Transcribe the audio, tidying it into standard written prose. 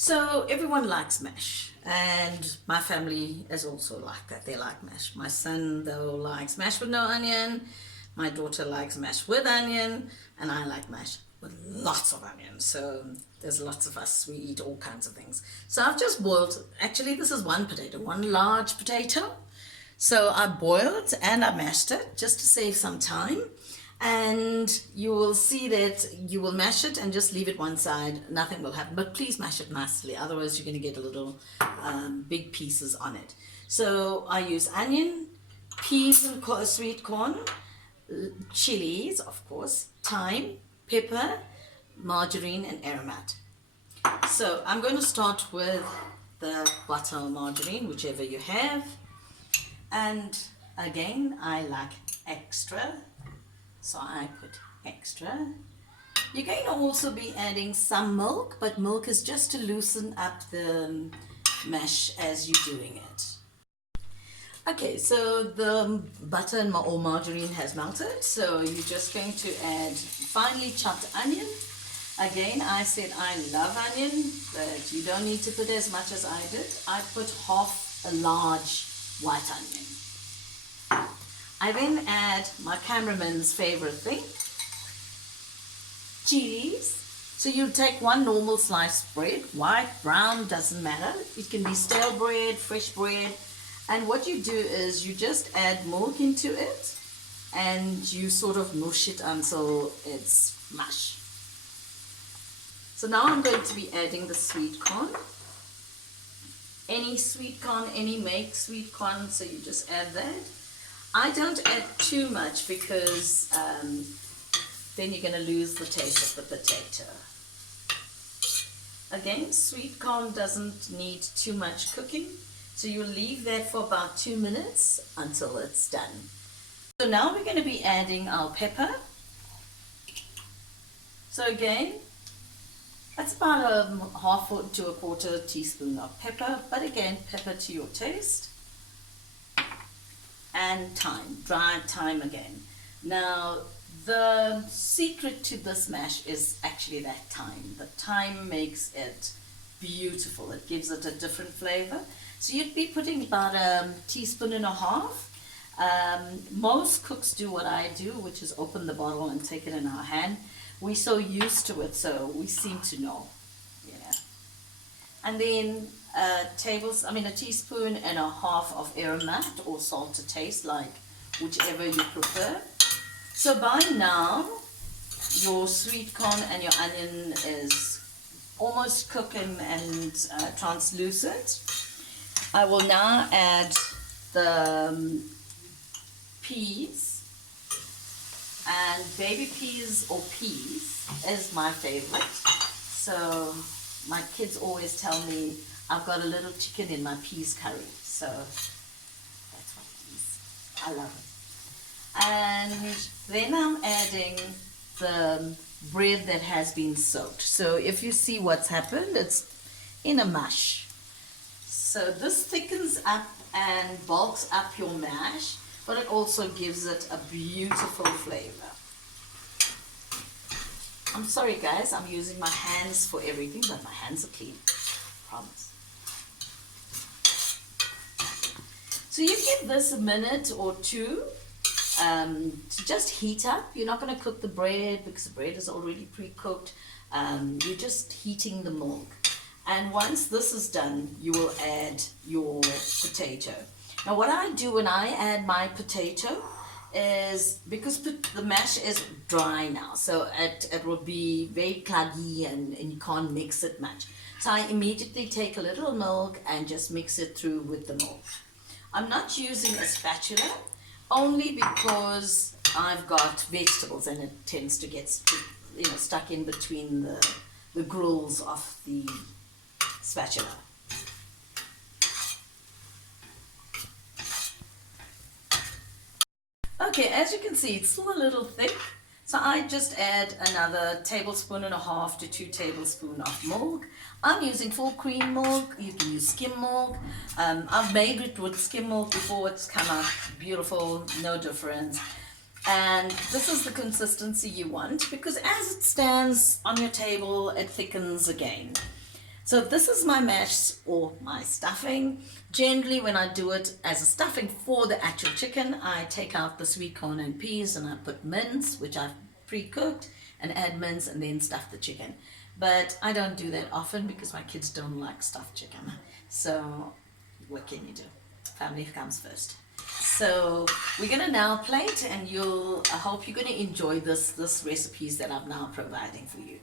So everyone likes mash, and my family is also like that. They like mash. My son, though, likes mash with no onion. My daughter likes mash with onion, and I like mash with lots of onion. So there's lots of us. We eat all kinds of things. So I've just boiled, actually this is one potato, one large potato. So I boiled and I mashed it just to save some time. And you will see that you will mash it and just leave it one side. Nothing will happen, but please mash it nicely. Otherwise you're going to get a little big pieces on it. So I use onion, peas and sweet corn, chilies, of course, thyme, pepper, margarine and aromat. So I'm going to start with the butter or margarine, whichever you have. And again, I like extra. So I put extra. You're going to also be adding some milk, but milk is just to loosen up the mash as you're doing it. Okay, so the butter or margarine has melted, so you're just going to add finely chopped onion. Again, I said I love onion, but you don't need to put as much as I did. I put half a large white onion. I then add my cameraman's favorite thing, chilies. So you take one normal sliced bread, white, brown, doesn't matter. It can be stale bread, fresh bread. And what you do is you just add milk into it and you sort of mush it until it's mush. So now I'm going to be adding the sweet corn. Any sweet corn, any make sweet corn, so you just add that. I don't add too much because then you're going to lose the taste of the potato. Again, sweet corn doesn't need too much cooking, so you leave that for about 2 minutes until it's done. So now we're going to be adding our pepper. So again, that's about a half to a quarter teaspoon of pepper, but again, pepper to your taste. And thyme, dried thyme again. Now, the secret to this mash is actually that thyme. The thyme makes it beautiful. It gives it a different flavor. So you'd be putting about a teaspoon and a half. Most cooks do what I do, which is open the bottle and take it in our hand. We're so used to it, so we seem to know. Yeah. And then a teaspoon and a half of aromat or salt to taste, like whichever you prefer. So by now, your sweet corn and your onion is almost cooking and translucent. I will now add the peas, and baby peas or peas is my favorite. So my kids always tell me I've got a little chicken in my peas curry, so that's what it is. I love it. And then I'm adding the bread that has been soaked. So if you see what's happened, it's in a mush. So this thickens up and bulks up your mash, but it also gives it a beautiful flavor. I'm sorry guys, I'm using my hands for everything, but my hands are clean, promise. So you give this a minute or two to just heat up. You're not going to cook the bread because the bread is already pre-cooked. You're just heating the milk. And once this is done, you will add your potato. Now what I do when I add my potato is, because the mash is dry now, so it will be very claggy and you can't mix it much. So I immediately take a little milk and just mix it through with the milk. I'm not using a spatula, only because I've got vegetables and it tends to get stuck in between the grills of the spatula. Okay, as you can see, it's still a little thick, so I just add another tablespoon and a half to 2 tablespoons of milk. I'm using full cream milk. You can use skim milk. I've made it with skim milk before. It's come out beautiful, no difference. And this is the consistency you want, because as it stands on your table, it thickens again. So this is my mash or my stuffing. Generally when I do it as a stuffing for the actual chicken, I take out the sweet corn and peas and I put mince, which I've pre-cooked, and add mince and then stuff the chicken. But I don't do that often because my kids don't like stuffed chicken. So what can you do? Family comes first. So we're gonna now plate, and I hope you're gonna enjoy this recipes that I'm now providing for you.